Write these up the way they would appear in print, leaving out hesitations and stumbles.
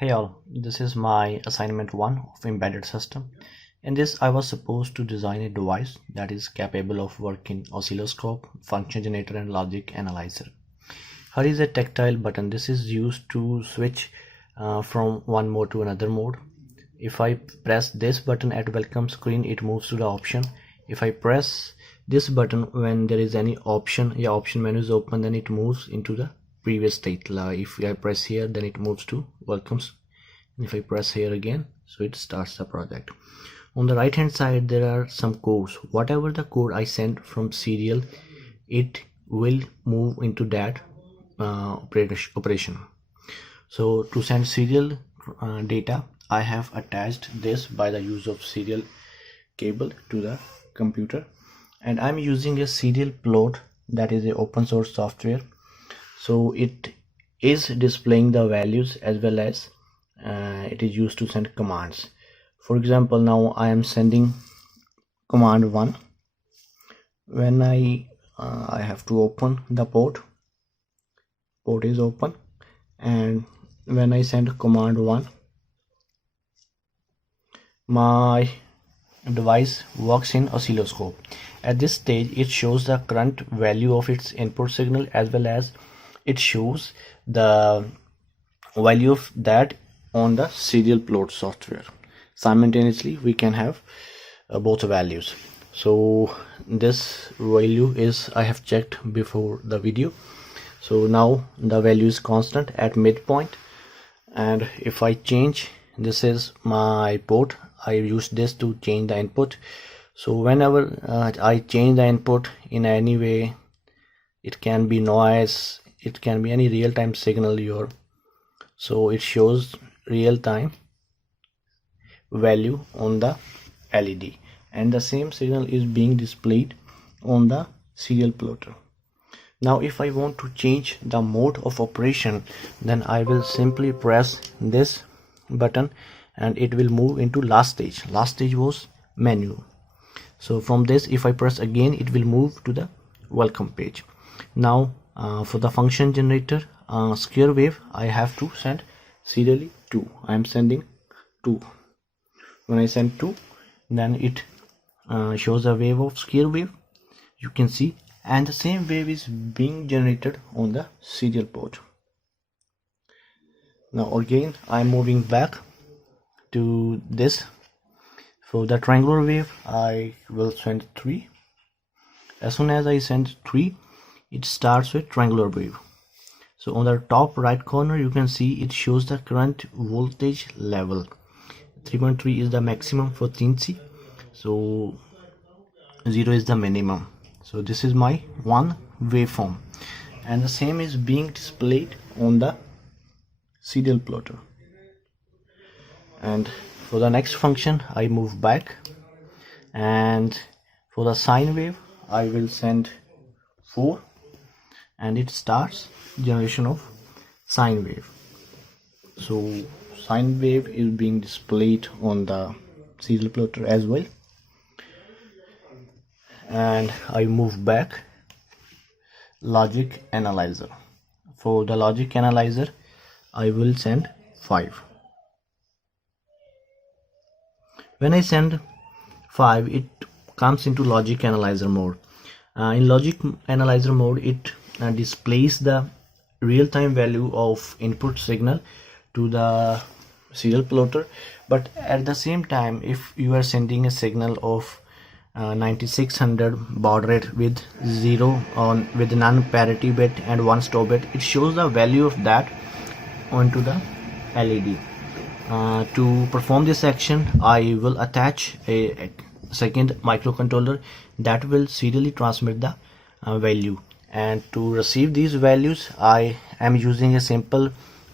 Hey all, this is my assignment 1 of embedded system. In this I was supposed to design a device that is capable of working oscilloscope, function generator and logic analyzer. Here is a tactile button. This is used to switch from one mode to another mode. If I press this button at welcome screen, it moves to the option. If I press this button when there is any option, option menu is open, then it moves into the previous state. If I press here, then it moves to welcomes. If I press here again, so it starts the project. On the right hand side there are some codes. Whatever the code I send from serial, it will move into that operation. So to send serial data, I have attached this by the use of serial cable to the computer, and I'm using a serial plot that is a open source software. So it is displaying the values as well as it is used to send commands. For example, now I am sending command 1. When I have to open the port is open, and when I send command 1, my device works in oscilloscope. At this stage it shows the current value of its input signal as well as it shows the value of that on the serial plot software. Simultaneously we can have both values. So this value is I have checked before the video. So now the value is constant at midpoint, and if I change, this is my port, I use this to change the input. So whenever I change the input in any way, it can be noise, it can be any real-time signal here, so it shows real-time value on the LED, and the same signal is being displayed on the serial plotter. Now if I want to change the mode of operation, then I will simply press this button and it will move into last stage. Last stage was menu. So from this, if I press again, it will move to the welcome page. Now for the function generator square wave, I have to send serially 2. I am sending 2. When I send 2, then it shows a wave of square wave, you can see, and the same wave is being generated on the serial port. Now again I am moving back to this. For the triangular wave, I will send 3. As soon as I send 3, it starts with triangular wave. So on the top right corner you can see it shows the current voltage level. 3.3 is the maximum for teensy, so 0 is the minimum. So this is my one waveform, and the same is being displayed on the serial plotter. And for the next function I move back, and for the sine wave I will send 4, and it starts generation of sine wave. So sine wave is being displayed on the serial plotter as well, and I move back. Logic analyzer. For the logic analyzer I will send 5. When I send 5, it comes into logic analyzer mode. In logic analyzer mode, it displays the real-time value of input signal to the serial plotter, but at the same time, if you are sending a signal of 9600 baud rate with 0 on with non-parity bit and 1 stop bit, it shows the value of that onto the LED. To perform this action, I will attach a second microcontroller that will serially transmit the value, and to receive these values I am using a simple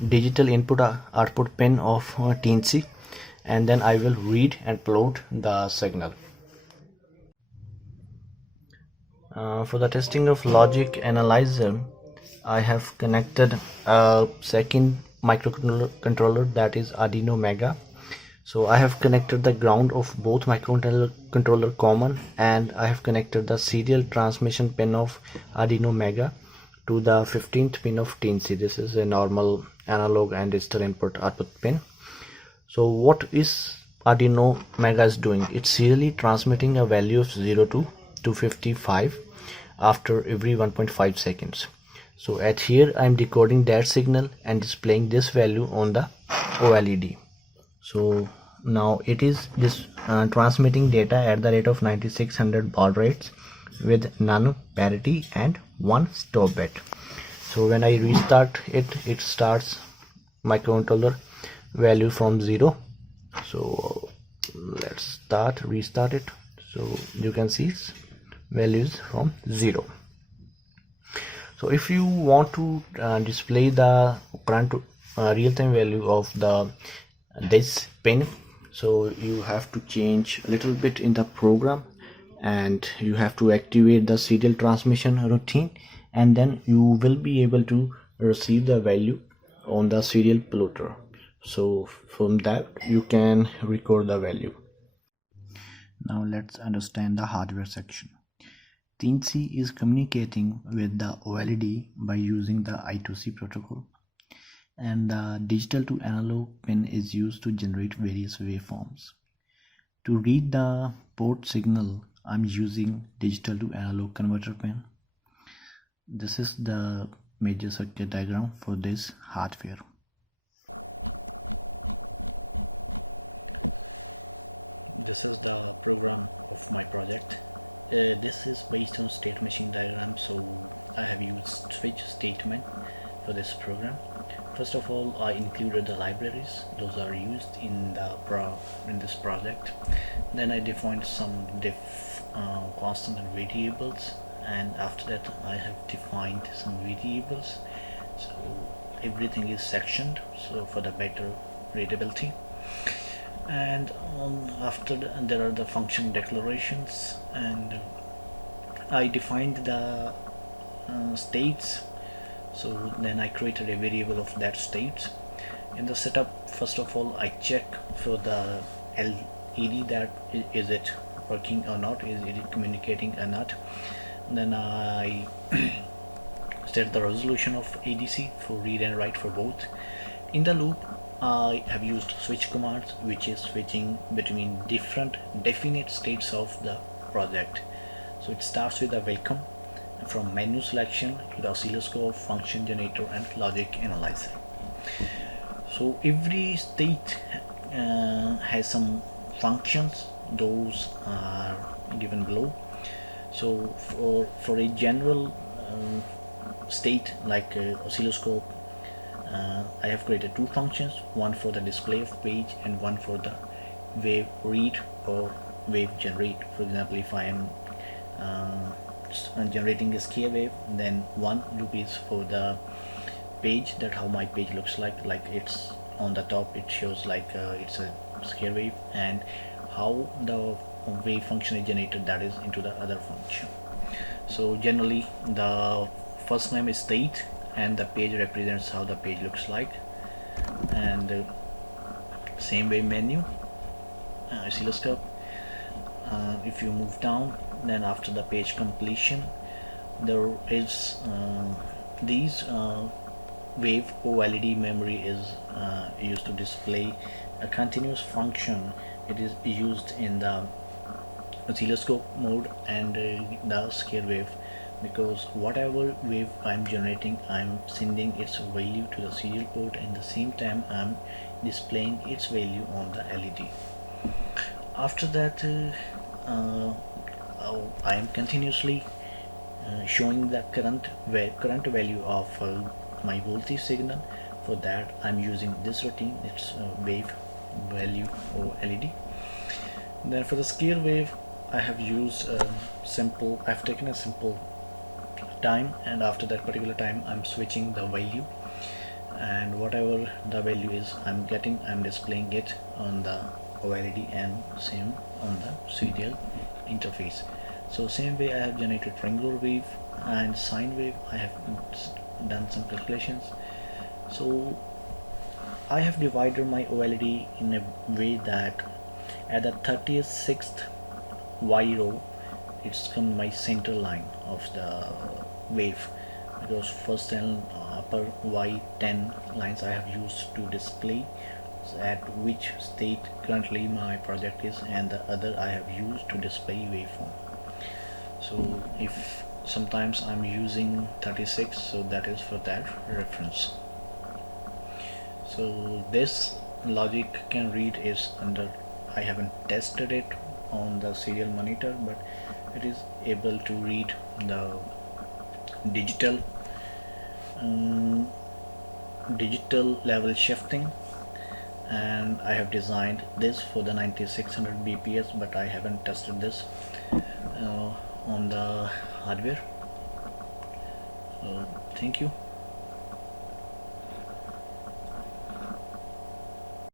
digital input output pin of teensy, and then I will read and plot the signal. For the testing of logic analyzer, I have connected a second microcontroller, that is Arduino Mega. So I have connected the ground of both microcontroller common, and I have connected the serial transmission pin of Arduino Mega to the 15th pin of teensy. This is a normal analog and digital input output pin. So what is Arduino Mega is doing? It's serially transmitting a value of 0 to 255 after every 1.5 seconds. So at here I'm decoding that signal and displaying this value on the OLED. So now it is this transmitting data at the rate of 9600 baud rates with nano parity and 1 stop bit. So when I restart it, it starts microcontroller value from 0. So let's restart it. So you can see its values from 0. So if you want to display the current real-time value of this pin, so you have to change a little bit in the program, and you have to activate the serial transmission routine, and then you will be able to receive the value on the serial plotter. So from that you can record the value. Now let's understand the hardware section. Teensy is communicating with the OLED by using the I2C protocol, and the digital to analog pin is used to generate various waveforms. To read the port signal, I'm using digital to analog converter pin. This is the major circuit diagram for this hardware. This is the program of my project. This is based on state machine diagram, so I have used switch statement for this program. First of all, I included the libraries; those are used in this project. Then I defined some constant and variables, and after that I have defined some variables. So everything is sectioned, so for the better readability. And after there are the function declarations, and I defined the states. So then I created a variable of that state. In the setup, first of all I check for the LED that is it working or not, is it communicating or not. Then I set the resolution of ADC for read and write for both. In the loop I have used switch commands, which is switching between different definite states of the project. So it starts with a welcome, from menu selection to the oscilloscope, function generator and logic analyzer. So every state has some functions, those are given below. So for a general state like oscilloscope, I have created two functions, one for the display of page and one for the wave read or wave generate. For example, if I am generating a scale wave, then one loop is for the page, that how my page looks like it's on the top, it shows like it's a scale wave, and how the wave function is generated, that is into the other function. So generally the first name is state, and the page represents how the page looks like, and same way menu, oscilloscope. If you move down, then after the page completion, there is these wave OLED memory is used to display a continuous function. It is used in the oscilloscope mode and the scale wave, because whatever wave I'm generating, I'm sending its value to the serial port, and at the same time I'm displaying its value on the LED. After that I am continuously showing the current value of my voltage signal. For that I'm using this routine, it's wave value or LED. Then for the scale wave, I have used I've taken a simple time, and after that particular time I'm switching the value, and whatever the value is I'm displaying it on the OLED, and same on the serial interface. So same way I have generated triangular wave and sine wave. I have done some calculations. So I have divided my OLED in a way that at the 36th Y row, it's come my center line of the wave, because first and upper Y10 lines I have used to display at which state currently my project is, and the other I have used to display waveform. So if sometimes I'm using 36, so that is for that reference. So this logic can read is under, I haven't tested it on the serial monitor, but it is able to read the digital digital level shifting, and I have designed this for the 9600 bps, but I haven't tested this on the hardware. So thank you.